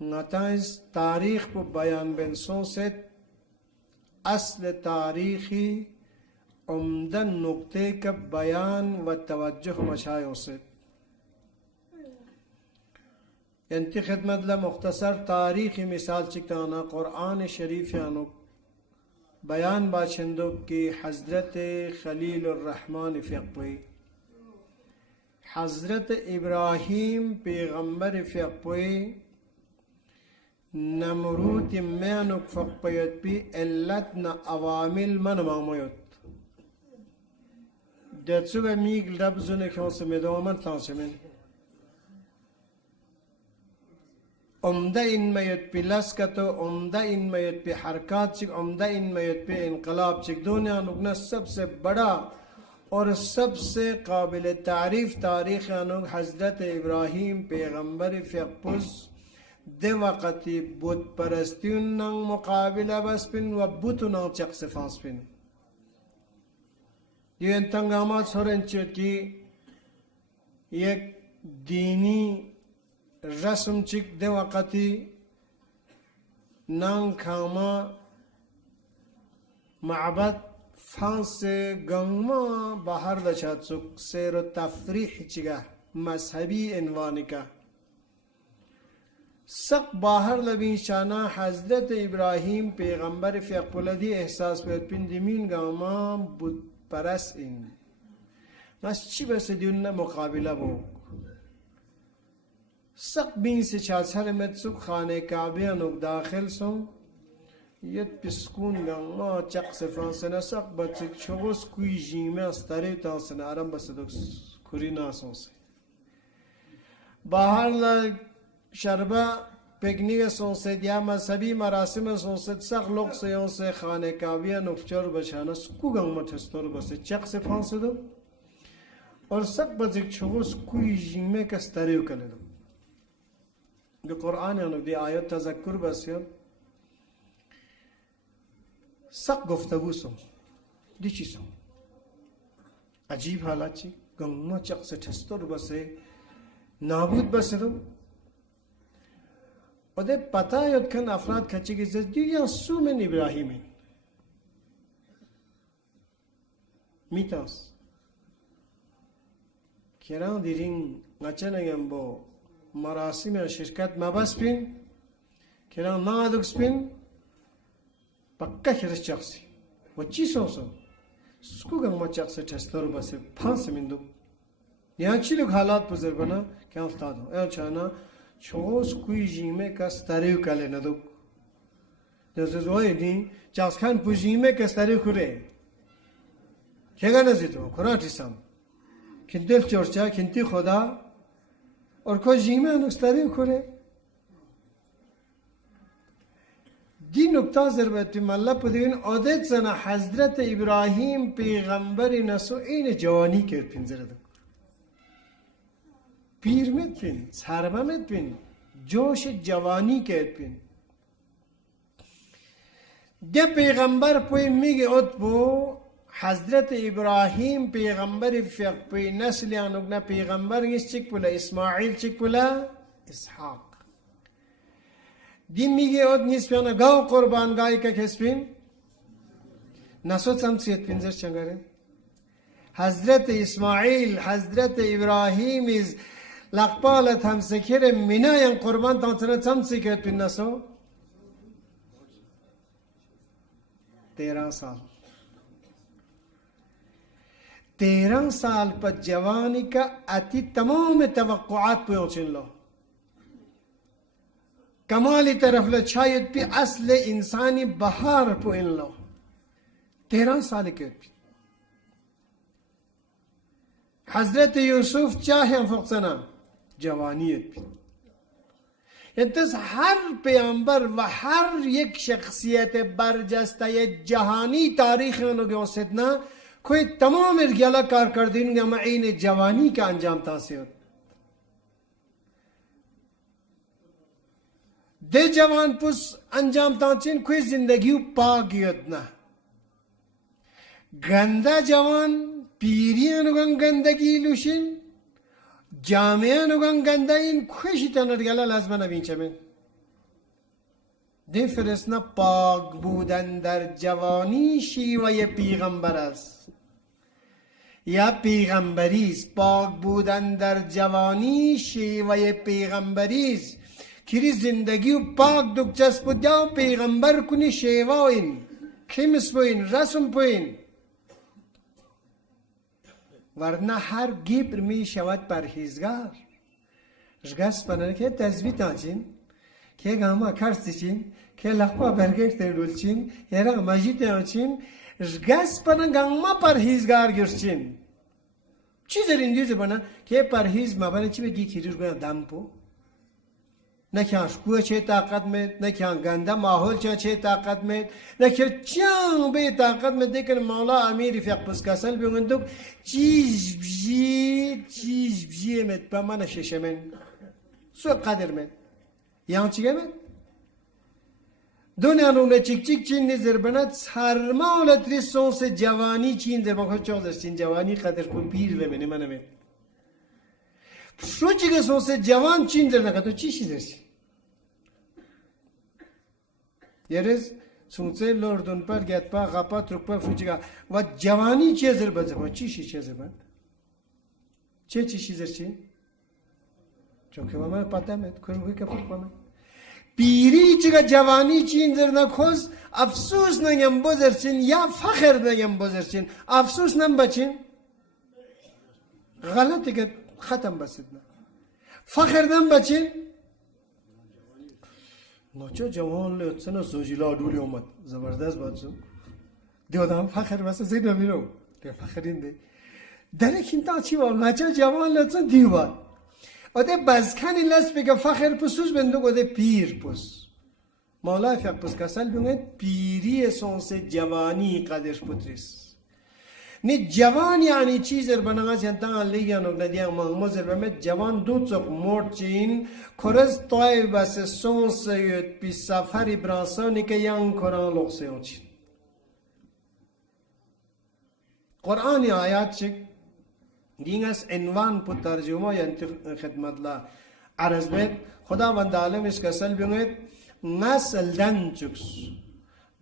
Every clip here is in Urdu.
نتایج تاریخ په بیان بن سوست اصل تاریخی عمدن نقطه کا بیان و توجه مشایع سے انتی خدمت لا مختصر تاریخی مثال چکتانا قرآن شریف یانو بیان باشندو کی حضرت خلیل الرحمن فقوی حضرت ابراهیم پیغمبر فقوی نمرود مینک فقویت بی علتنا عوامل من مامویت دتسو به میگ لبزونه که اون سمیدو من تانسمین عمده این میت پی لسکتو عمده این میت پی حرکات چک عمده این میت پی انقلاب چک دنیا نگنا سب سے بڑا اور سب سے قابل تعریف تاریخ انو حضرت ابراہیم پیغمبر فقپوز ده وقتی بود پرستیون نان مقابله بس بین و بوتو نان چک سفانس بین یہ انتنگامات سورن چکی یک دینی رسم چک ده وقتی نان کاما معبد فانس گنگما باہر دچات سک سیر و تفریح چگا مذہبی انوانی کا سق باہر لبین شانا حضرت ابراہیم پیغمبر فیقبولدی احساس پیت پندمین گاما بود پرس این ناس چی بس دیون مقابلہ بو سق بین سے چاسر مت سک خانه کعبه نک داخل سو یت پسکون گاما چق سفرانسنا سق بچک چوغس کوی جیمه استری تانسنا آرام بس دوکس کوری ناسون سے باہر لگ شربا پیکنیک سونسد یا مذهبی مراسم سونسد سخ لوگ سیون سے خانه کعبه نفچار بچانا سکو گنگ متستور بسه چق سے فانسدو اور سق بچک چوغس کوی جیمه کستریو کلیدو دی قرآن یعنی دی آیت تذکر بسیار سق گفتگو سو دی چی سو عجیب حالات چی گنگما چق سے ٹھستور بسه نابود بسه دو و ده پتا یاد کن افراد کچی که زد دیگه سو من ابراهیمین میتاس کران دیرین نچنگم با مراسم شرکت مباس بین کران نادوکس بین پکا خیرش چاقسی و چی سونسو سکو گنگما چاق سے ٹھستور بسه پانس من دو یہاں چی لوگ حالات بزر بنا کیا افتاد ہو ایو چانا چوز کوی جیمه کستریو کله ندو دست زوای دی چاس خان پو جیمه کستریو کره که نزیدو کراتی سام کنتل چورچا کنتی خدا اور کو جیمه نکستریو کره دی نکته ضربت ملا پدین عادت زنا حضرت ابراهیم پیغمبر نسو این جوانی کرد پینزرد پیر مت بین سربا مت بین جوش جوانی کرد بین ده پیغمبر پوی میگه ات بو حضرت ابراهیم پیغمبر فقه پوی نسل یانوگنا پیغمبر نیست چک پولا اسماعیل چک پولا اسحاق دی میگه ات نیست پیانا گاو قربان گای که کس بین نسوت سمسیت پینزر چنگره حضرت اسماعیل حضرت ابراهیم از لقبالت هم سکر مناین قربان تانتنا چم سکرت پین نسو 13 سال 13 سال پر جوانی کا اتی تمام توقعات پہنچن لو کمالی طرف لچھایت پی اصل انسانی بہار پہن لو 13 سال کے پی حضرت یوسف چاہے فقصنا جوانیت بھی انتظ ہر پیامبر و ہر یک شخصیت برجستہ یہ جہانی تاریخ انو سدنا کوئی تمام ارگیلا کارکردین گا معین جوانی کا انجام تاثیر دے جوان پس انجام تاثیر کوئی زندگی پاگیت نہ گندہ جوان پیریان وگن گندگی لوشین جامعان وگن گنده این خوشی تنر گلا لازم نبین چمن دی فرستنا پاک بودن در جوانی شیوه پیغمبر است یا پیغمبریست. پاک بودن در جوانی شیوه پیغمبریست. کری زندگی و پاک دک چسب و پیغمبر کنی شیوه این کمس پوین رسم پوین، ورنه هر گیبر می شود پرهیزگار. اشگاس پنر که تزبیت آچین که گاما کرستیچین که لقوا برگشت رولچین یرا مجید آچین اشگاس پنر گاما پرهیزگار گرچین. چی زرین دیوزه بنا که پرهیز مبانه چی بگی کیریش گویا دم پو نه که اشکوه چه طاقت مید، نه که گنده ماحول چه طاقت مید، نه که چند به طاقت مید. دیکن مولا امیری فیق پس کسل بیوندوک چیز بجی مید با من ششه من سو قدر مید یان چیگه مید دنیا نونه چیک چین نزر بند سرمالت ریسونس جوانی چین در بخور چاق درستین جوانی قدر کن پیر بمینه منه مید شو چیگه سونس جوان چین در نکه تو چی شیدرسی یریز سونسه لردون پر گت پا غپا ترک پا شو چیگه و جوانی چی ازر بزرگ چی شی چی ازر بند چی شیدر چی چونکه من پتا مید کروگی که پک پامد پیری چیگه جوانی چین در نکوز افسوس نگم بزرچین یا فخر نگم بزرچین افسوس نم بچین غلطی که ختم بسیدن فخر نم بچین نوچه جوان لیتسن زوجیلا دولی اومد زبردست بادشون دیودم فخر بسه زید نمیرم دیو فخرین دی در کیم تا چی وام نوچه جوان لیتسن دیواد اده بزکنی لست بگه فخر پسوز بندو گده پیر پس مولا فیق پس کسل بگه پیری سونس جوانی قدرش پتریس نه جوان یعنی چیزر بناس یانتان لیگان و ندیان مغمزر بمت جوان دو چوک مرچین کرز طای بس سونس یوت پی سفری برانسانی که یان قرآن لغسیون چین قرآنی آیات چک دینگس عنوان پو ترجمه ینتی خدمت لا عرض بید خدا وند عالم اس کسل بگید نسل دن چکس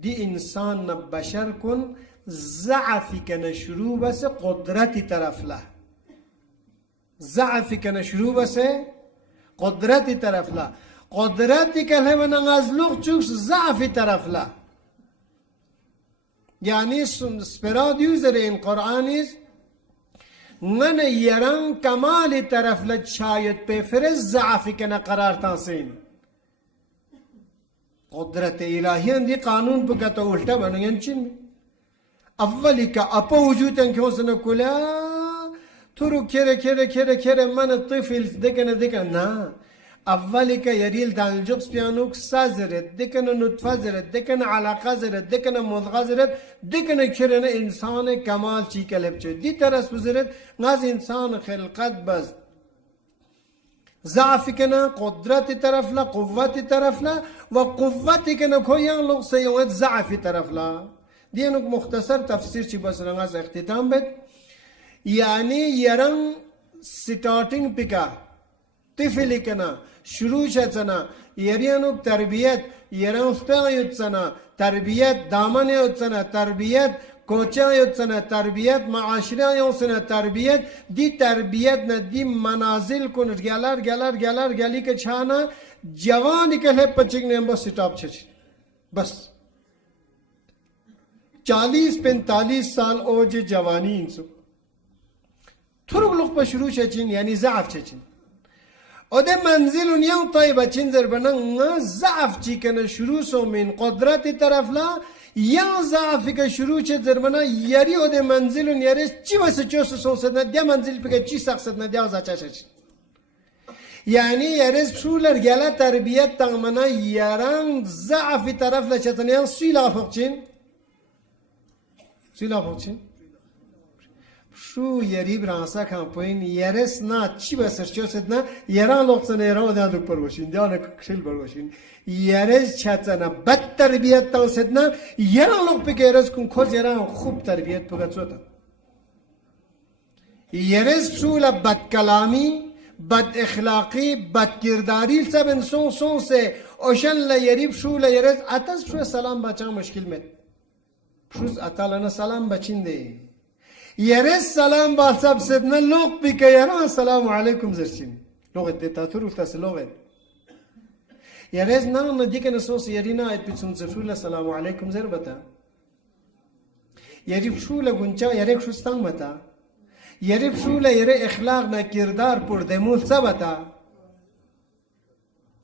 دی انسان بشر کن ضعفی کنه شروع بسه قدرتی طرف له ضعفی کنه شروع بسه قدرتی طرف له قدرتی که همون ازلوق چکس ضعفی طرف له یعنی سپراد یوزر این قرآنیست من یران کمال طرف له شاید پیفرز ضعفی کنه قرار تانسین قدرت الهی اندی قانون بکتا الٹا بنگن چین اولی که اپا وجودن که حسن کلا تو رو کره من طفل دکن نه اولی که یریل دان جوکس پیانوک سازرد دکن نطفه زرد دکن علاقه زرد دکن مضغه زرد دکن کرن انسان کمال چی کلب چه دی ترس بزرد ناز انسان خلقت بز ضعفی کنه قدرت طرف لا قوت طرف لا و قوتی کنه کویان لغ سیوت ضعفی طرف لا دیانوک مختصر تفسیر چی بس رنگاز اختتام بید یعنی یرن سٹارٹنگ پکا طفلی کنه شروع شدنا یریانوک تربیت یرن افتایت سنا تربیت دامن یوتسنا تربیت کوچه یوتسنا تربیت معاشره یوتسنا تربیت دی تربیت نه دی منازل کنر گلر گلی که چانا جوانی که لب پچک نیم با سٹاپ چچ بس 40-45 سال اوج جوانی انسو ترک لوگ پا شروع چچین یعنی ضعف چچین او ده منزل اونیان طایبه چین زر بنا ضعف چی کنه شروع سو من قدرت طرف لا یا ضعفی که شروع چه زر بنا یاری او ده منزل اون یاریش چی واسه چوست سوست نه دیا منزل پکه چی سخصت نه دیا زچه چچین یعنی یاریش پشولر گله تربیت تغمنا یاران ضعفی طرف لا چطنیان سویلا فقچین سویلا فقچین شو یری برانسا کامپوین یرس نه چی بسر چوست نه یران لغتن یران دیان دک پر باشین دیان کشل پر باشین یرس چطنا بد تربیت تانست نه یران لغت پی که یرس کن کز یران خوب تربیت پگت سوتا یرس پشول بد کلامی bad اخلاقی bad kirdari sabın son se oşanla yerip şula yeres atas şu salam bacan müşkil met şuz atalana salam baçinde yeres salam balsab sedna lok bi kayara selamu aleyküm zersin loget diktatör ultas loget yeres nan dikene sos yerina et bitsun şula selamu aleyküm zerbata yerip şula gunca yerek şustan mata yerip şula yere اخلاق na kirdar pur demul sabata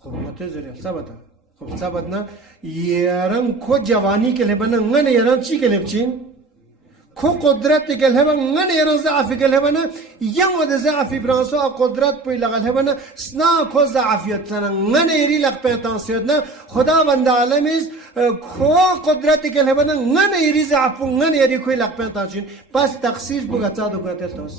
خب متزر sabata خب sabat na yaran ko javani ke lebana ngane yaran chi ke lebchin ko qudrat ke lebana ngane yaran zaaf ke lebana yang de zaaf branso a qudrat pe lagal lebana sna ko zaafiyat sana ngane yeri lag pentansiyon na خداوند عالم is ko qudrat ke lebana ngane yeri zaaf ngane yeri ko lag pentansiyon bas taksir bu gata do gatel tos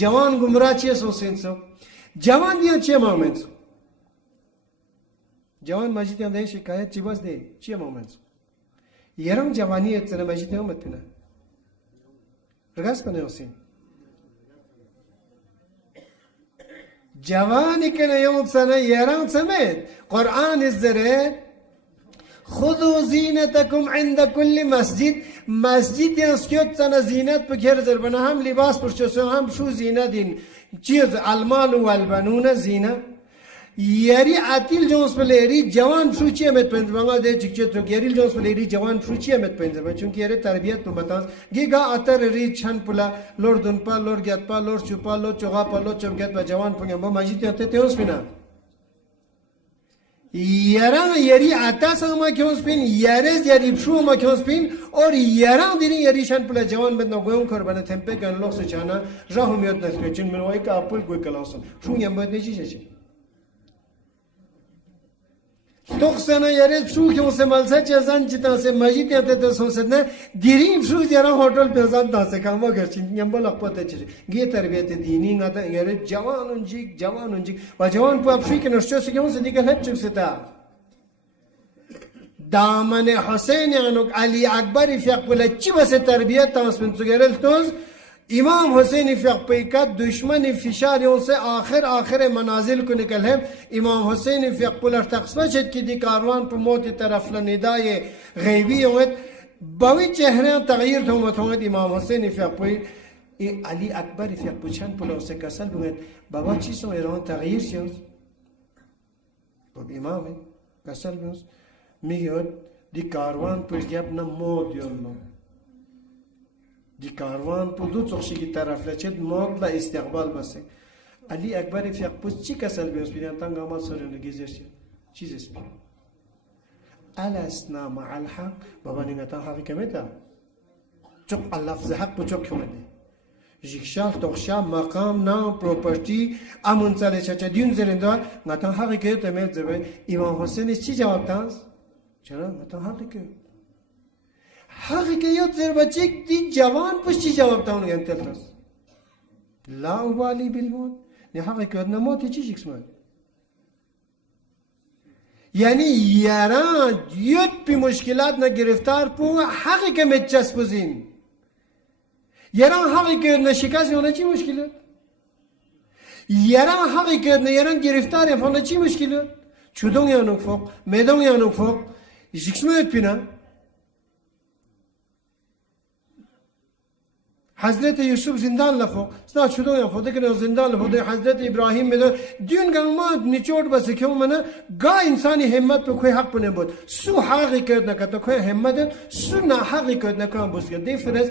jawan gumrah chi so senso jawan dia che moment جوان ماجد هم ده شکایت چی باز ده چیه مومنت یرم جوانی اتنا ماجد هم متنا رگاس کنه حسین جوانی کنه یوم سنه یرم سمت قرآن الزره خذوا زینتکم عند کل مسجد مسجد یاسکیت سنه زینت بکر زربنا هم لباس پرچوسو هم شو زینت دین چیز المال و البنون زینت یاری عتیل جونس پلیری جوان شوچی امت پنج مانگا ده چیکچه تو یاری جونس پلیری جوان شوچی امت پنج من چون که یاری تربیت تو متاز گیگا اتر ری چند پلا لور دون پا لور گیت پا لور چوپا لور چوغا پا لور چوگت پا جوان پنگم با ماجی تیاته تیوس بینا یاران یاری عتا سما کیوس بین یارز یاری بشو ما کیوس بین اور یاران دیری یاری چند پلا جوان بدن گویم کر بنا تمپه کن لوس چانا راهو میاد نسکه چون منوای که اپل گوی کلاسون شو یم باید نشی توخسنا یارز شو که اون سمالسه چزان چیتا سه ماجی تیاته تو سوسد نه دیریم شو یاران هتل پیزان داسه کاما گرچین یمبا لقپته چیزی گی تربیت دینی نگاه یارز جوان اونجی و جوان پو ابشی که نشچه سه که اون سدیگه هت چوب ستا دامن حسین یانوک علی اکبری فیق بله چی بس تربیت تاس من سگرل توز امام حسین فیق پیکت دشمن فشار اون سے آخر منازل کو نکل ہے امام حسین فیق پلر تقسمہ شد کی دی کاروان پر موت طرف لندای غیبی ہوت باوی چہرے تغییر تھومت ہوت امام حسین فیق پی علی اکبر فیق پچھن پلر سے کسل ہوت بابا چیزوں ایران تغییر شد باب امام ہے کسل ہوت میگوت دی کاروان پر جب نہ موت یالله دی کاروان پو دو چخشی کی طرف لچد موت لا استقبال بسه علی اکبر فیق پوز چی کسل بیوز بیدن تنگ آمال سرنگی زرشید چیز اسمی الاسنا مع الحق بابا نگتا حقی کمیتا چک اللفظ حق پو چک کمده جیکشال توخشا مقام نام پروپرتی امون ساله چچا دیون زرنده نگتا حقی که تمیل زبه امام حسین چی جواب تانس؟ چرا؟ نگتا حقی که حقیقت زیر بچه دی جوان پشتی جواب تاونه گنتل تاس لا اوبالی بالموت نه حقیقت نموتی چی جکسمان یعنی یاران یوت پی مشکلات نه گرفتار پو حقیقت مچس بزین یاران حقیقت نه شکست یونه چی مشکلات یاران حقیقت نه یاران گرفتار یفونه چی مشکلات چودون یانوک فوق میدون یانوک فوق جکسمان پینا حضرت یوسف زندان لفو سنا شدو یا فوده کنه زندان لفو ده حضرت ابراهیم میده دیون گنما نیچود بس که منه گا انسانی همت به کوی حق بنه بود سو حقی کرد نکرد کوی همت سو نه حقی کرد نکرد بس که دی فرست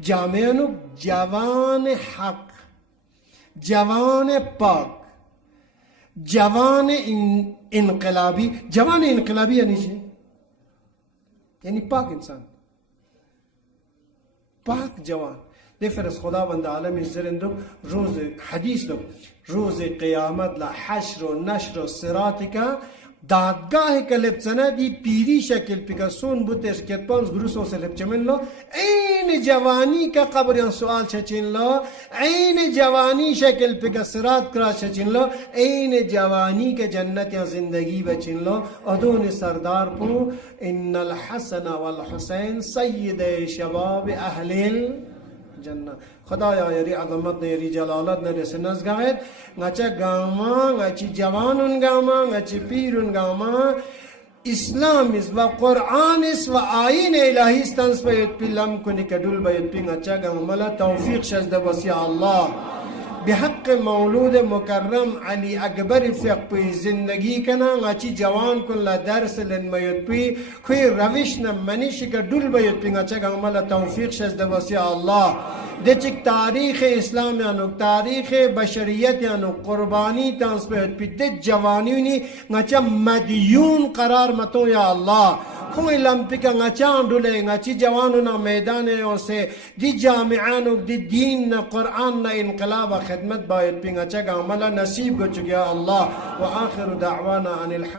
جامعه انو جوان حق جوان پاک جوان انقلابی یعنی چی یعنی پاک انسان پاک جوان ده فرس خداوند عالم زرندو روز حدیث دو روز قیامت لا حشر و نشر و صراط کا دادگاه کلب سندی پیری شکل پیکسون بوتش کتپانز گروسو سلب چمن لو این جوانی کا قبریان سوال چچین لو این جوانی شکل پیکا صراط کرا چچین لو این جوانی کا جنت یا زندگی بچین لو ادون سردار پو ان الحسن والحسین سید شباب اهل جنة خدایا یری عظمت نه یری جلالت نه رسن از گاید ngacha gama ngachi jawanun gama ngachi pirun gama İslam is ve Kur'an is ve ayin ilahi stans pe yut pilam kuni kadul be yut pinga chaga mala tawfiq shazda wasi Allah بحق مولود مکرم علی اکبر فق پی زندگی کنا ngachi جوان کن لا درس لن میت پی کوئی روش نه منیش که دل بیت پی ngacha ملا توفیق شزده وسی الله دچک تاریخ اسلام یانو تاریخ بشریت یانو قربانی تانس بیت پی د جوانیونی ngacha مدیون قرار متو یا الله کوئی لمپیکا ngacha دله ngachi جوانو نا میدان سے دی جامعانو دی دین نا قرآن نا انقلاب خدمت باید پی ngacha ملا نصیب گچ گیا الله واخر دعوانا ان الحمد